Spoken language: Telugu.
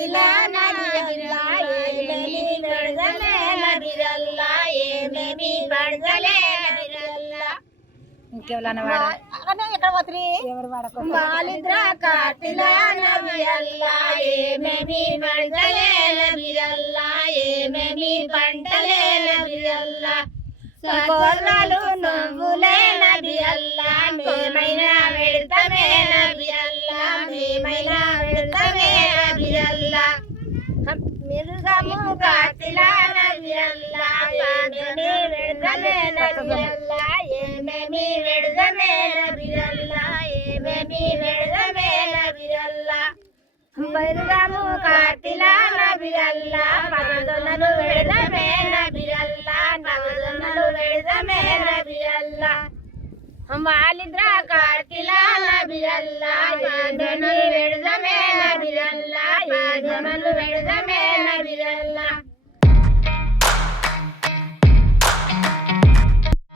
కార్తిలా నబిరల్లా ఏమేమి పెడదలే నబిరల్లా ఏమేమి పెడదలే నబిరల్లా ఇంకెవరన్నా వాడ ఎక్కడ పోతుంది ఎవరు వాడకు మాలిద్ర కార్తిలా నబిరల్లా ఏమేమి పెడదలే నబిరల్లా ఏమేమి పంటలే నబిరల్లా సకోర్రాలు నువ్వులే నబిరల్లా మేమైనా పెడతామే నబిరల్లా మేమైనా పెడతామే నబిరల్లా మిరుగము కార్తిలా నబిరల్లా ఏమేమి పెడతామే నబిరల్లా ఏమేమి పెడతామే నబిరల్లా ఏమేమి పెడతామే నబిరల్లా మిరుగము కార్తిలా నబిరల్లా పగదొన్నలు పెడతామే నబిరల్లా నవదొన్నలు పెడతామే నబిరల్లా మాలిద్ర కార్తిలా నబిరల్లా ఏమేమి పెడతామే నబిరల్లా ఏమేమి పెడతామే